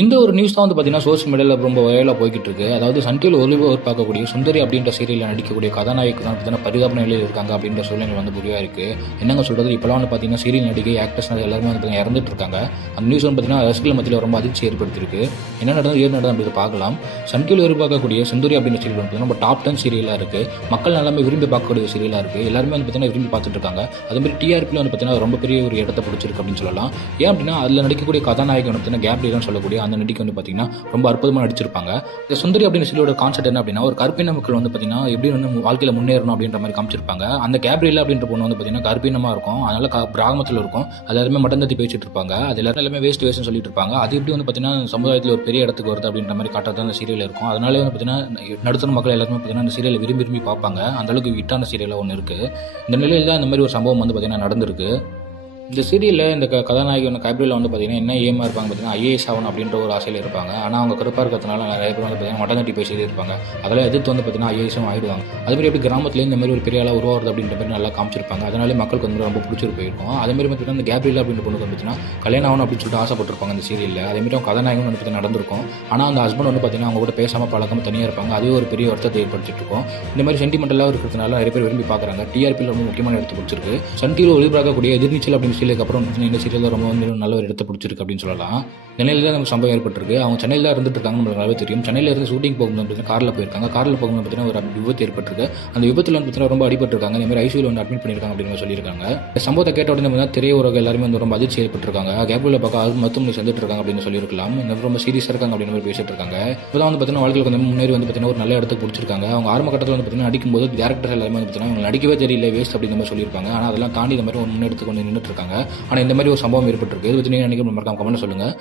இந்த ஒரு நியூஸ் தான் பார்த்தீங்கன்னா சோஷியல் மீடியாவில் ரொம்ப வைரலாக போய்கிட்டு இருக்கு. அதாவது சன் டிவியில் ஒளிபரப்பாக்கக்கூடிய சுந்தரி அப்படின்ற சீரியலில் நடிக்கக்கூடிய கதாநாயகி தான் பார்த்தீங்கன்னா பரிதாப நிலையில் இருக்காங்க அப்படின்ற சூழ்நிலை உருவாக இருக்கு. என்னங்க சொல்றது, இப்போலாம் பார்த்தீங்கன்னா சீரியல் நடிகை ஆக்டர்ஸ் எல்லாருமே இறந்துட்டு இருக்காங்க. அந்த நியூஸ் பார்த்தீங்கன்னா ரசிகர்கள் மத்தியில் ரொம்ப அதிர்ச்சி ஏற்படுத்தியிருக்கு. என்ன நடந்தது ஏது நடந்தது அப்படி பார்க்கலாம். சன் டிவியில் ஒளிபரப்பாக்கக்கூடிய சுந்தரி அப்படின்ற சீரியல் பார்த்தீங்கன்னா நம்ம டாப் 10 சீரியலாக இருக்கு. மக்கள் எல்லாமே விரும்பி பார்க்கக்கூடிய சீரியலாக இருக்கு. எல்லாருமே பார்த்தீங்கன்னா விரும்பி பார்த்துட்டு இருக்காங்க. அதேமாதிரி டிஆர்பியில் பார்த்தீங்கன்னா ரொம்ப பெரிய ஒரு இடத்தை பிடிச்சிருக்கு அப்படின்னு சொல்லலாம். ஏன் அப்படின்னா அதில் நடிக்கக்கூடிய கதாநாயகன் பார்த்தீங்கன்னா கேப்ரியல்னு சொல்லக்கூடிய அந்த நடிகை பார்த்தீங்கன்னா ரொம்ப அற்புதமாக நடிச்சிருப்பாங்க. இந்த சுந்தரி அப்படின்ற சீரியலோட கான்செப்ட் என்ன அப்படின்னா, ஒரு கருப்பின மக்கள் பார்த்தீங்கன்னா எப்படி வாழ்க்கையில் முன்னேறணும் அப்படின்ற மாதிரி காமிச்சிருப்பாங்க. அந்த கேப்ரியல் அப்படின்ற பொண்ணு பார்த்தீங்கன்னா கருப்பினமாக இருக்கும். அதனால கிராமத்தில் இருக்கும். அது எல்லாருமே மட்டன் தட்டி பேசிட்டு இருப்பாங்க. அது எல்லாமே வேஸ்ட் சொல்லிட்டு இருப்பாங்க. அது எப்படி பார்த்தீங்கன்னா சமுதாயத்தில் ஒரு பெரிய இடத்துக்கு வருது அப்படின்ற மாதிரி காட்டுறது அந்த சீரியல் இருக்கும். அதனால பார்த்தீங்கன்னா நடுத்தர மக்கள் எல்லாருமே பார்த்தீங்கன்னா அந்த சீரியலை விரும்பி பார்ப்பாங்க. அந்த அளவுக்கு ஹிட்டான சீரியலாக ஒன்று இருக்கு. இந்த நிலையில் தான் இந்த மாதிரி ஒரு சம்பவம் பார்த்தீங்கன்னா நடந்திருக்கு. இந்த சீரியலில் இந்த கதாநாயகன் கேப்ரியல் பார்த்தீங்கன்னா என்ன ஏமா இருப்பாங்க பார்த்தீங்கன்னா ஐஏஎஸ் ஆகணும் அப்படின்ற ஒரு ஆசையில் இருப்பாங்க. ஆனால் அவங்க கருப்பாக இருக்கிறதுனால நிறைய பேர் பார்த்தீங்கன்னா மட்டன் தட்டி பேசிட்டு இருப்பாங்க. அதெல்லாம் எதிர்த்து பார்த்தீங்கன்னா ஐஏஎஸும் ஆகிடுவாங்க. அதுமாதிரி எப்படி கிராமத்துலேயே இந்த மாதிரி ஒரு பெரிய ஆளாக உருவாகிறது அப்படின்ற மாதிரி நல்லா காமிச்சிருப்பாங்க. அதனாலே மக்களுக்கு ரொம்ப பிடிச்சிட்டு போயிருக்கும். அதேமாதிரி பார்த்தீங்கன்னா இந்த கேப்ரியல் அப்படின்ற பொண்ணு பார்த்தீங்கன்னா கல்யாணம் ஆகணும் அப்படின்னு சொல்லிட்டு ஆசைப்பட்டிருப்பாங்க இந்த சீரியலில். அதேமாதிரி அவங்க கதாநாயகன் பார்த்தீங்கன்னா நடந்திருக்கும். ஆனால் அந்த ஹஸ்பண்ட் பார்த்தீங்கன்னா அவங்க கூட பேசாமல் பழக்காமல் தனியாக இருப்பாங்க. அதுவே ஒரு பெரிய வருத்தத்தை ஏற்படுத்திட்டு இருக்கும். இந்த மாதிரி சென்டிமெண்டலாக இருக்கிறதுனால நிறைய பேர் விரும்பி பார்க்குறாங்க. டிஆர்பியில் ரொம்ப முக்கியமான இடத்தை பிடிச்சிருக்கு. சன் டிவியில் ஒளிபரப்பாக்கக்கூடிய எதிர்நீச்சல் அப்படின்னு சீரியலுக்கு அப்புறம் சீரியல் ரொம்ப நல்ல ஒரு இடத்தை பிடிச்சிருக்கு அப்படின்னு சொல்லலாம். சென்னையில் தான் நமக்கு சம்பவம் ஏற்பட்டிருக்கு. அவங்க சென்னையில் தான் இருந்துட்டு இருக்காங்க, நம்மளுக்கு நல்லாவே தெரியும். சென்னையில் இருந்து ஷூட்டிங் போகும்போது காரில் போயிருக்காங்க. காரில் போகும்போது பார்த்தீங்கன்னா ஒரு விபத்து ஏற்பட்டிருக்கு. அந்த விபத்தில் பார்த்தீங்கன்னா ரொம்ப அடிபட்டிருக்காங்க. இந்த மாதிரி ஐசியூவில் அட்மிட் பண்ணியிருக்காங்க அப்படின்னு சொல்லியிருக்காங்க. இந்த சம்பவத்தை கேட்ட உடனே திரையுறவு எல்லாருமே ரொம்ப அதிர்ச்சி ஏற்பட்டிருக்காங்க. கேப்ரியல் பார்க்க மருத்துவமனை செஞ்சுட்டு இருக்காங்க அப்படின்னு சொல்லியிருக்கலாம். ரொம்ப சீரியஸாக இருக்காங்க அப்படின்னு மாதிரி பேசிட்டு இருக்காங்க. இப்போதான் பார்த்தீங்கன்னா வாழ்க்கையில் கொஞ்சம் முன்னேறி பார்த்தீங்கன்னா ஒரு நல்ல இடத்துக்கு பிடிச்சிருக்காங்க. அவங்க ஆரம்ப கட்டத்தில் பார்த்தீங்கன்னா நடிக்கும்போது டேரக்டர் எல்லாமே பார்த்தீங்கன்னா அவங்க நடிக்கவே தெரியல, வேஸ்ட் அப்படிங்கிற மாதிரி சொல்லியிருப்பாங்க. ஆனால் அதெல்லாம் தாண்டி இந்த மாதிரி ஒரு முன்னெடுத்து கொண்டு நின்றுட்டு இருக்காங்க. ஆனால் இந்த மாதிரி ஒரு சம்பவம் ஏற்பட்டிருக்கு. இது பற்றி நீங்கள் மறக்காம கமெண்ட் சொல்லுங்கள்.